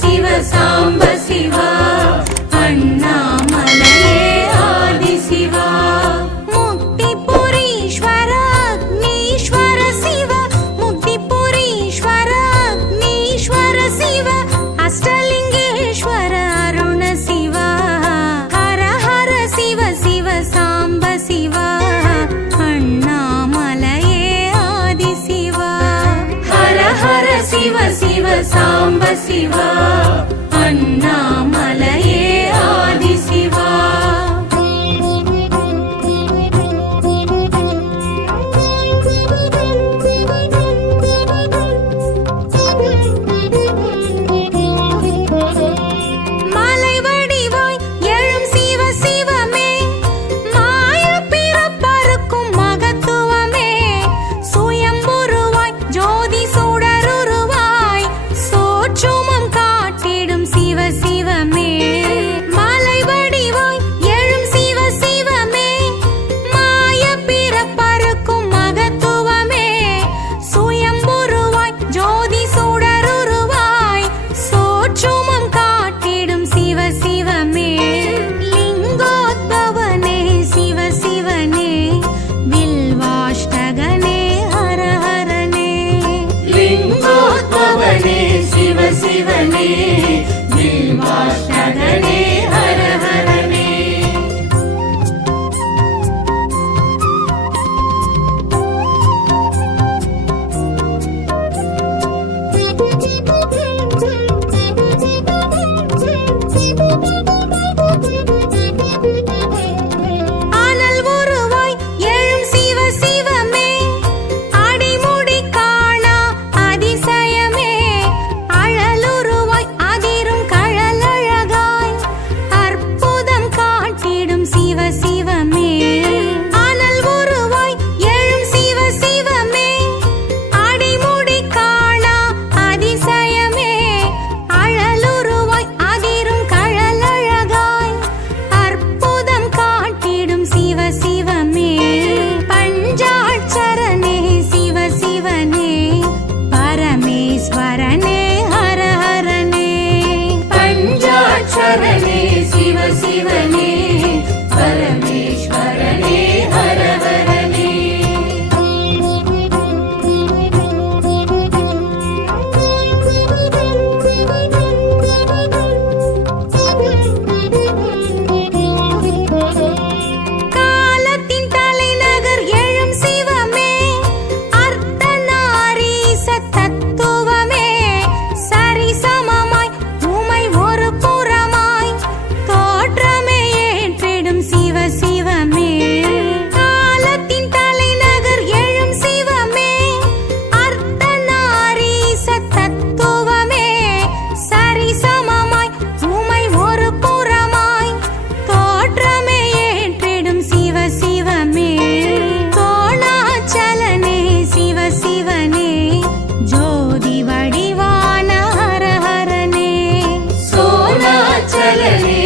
சிவ சாம்ப Shiva Shiva சாம்ப Siva அண்ணா சோனாச்சலனே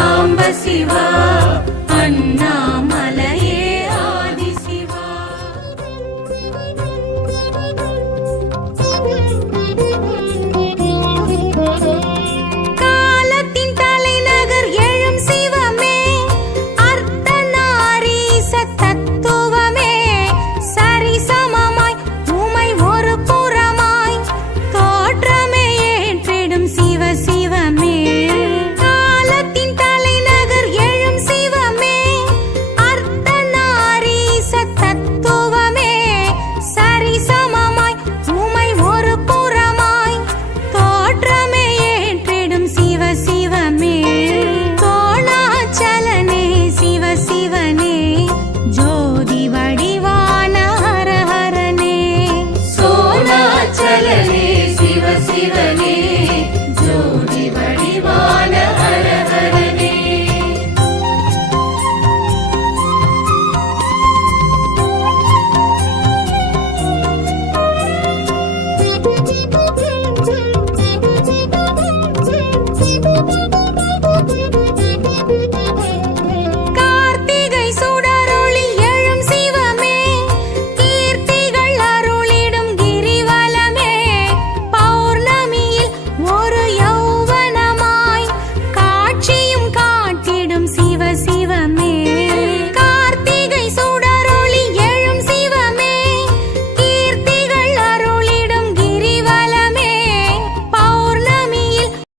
சாம்ப Siva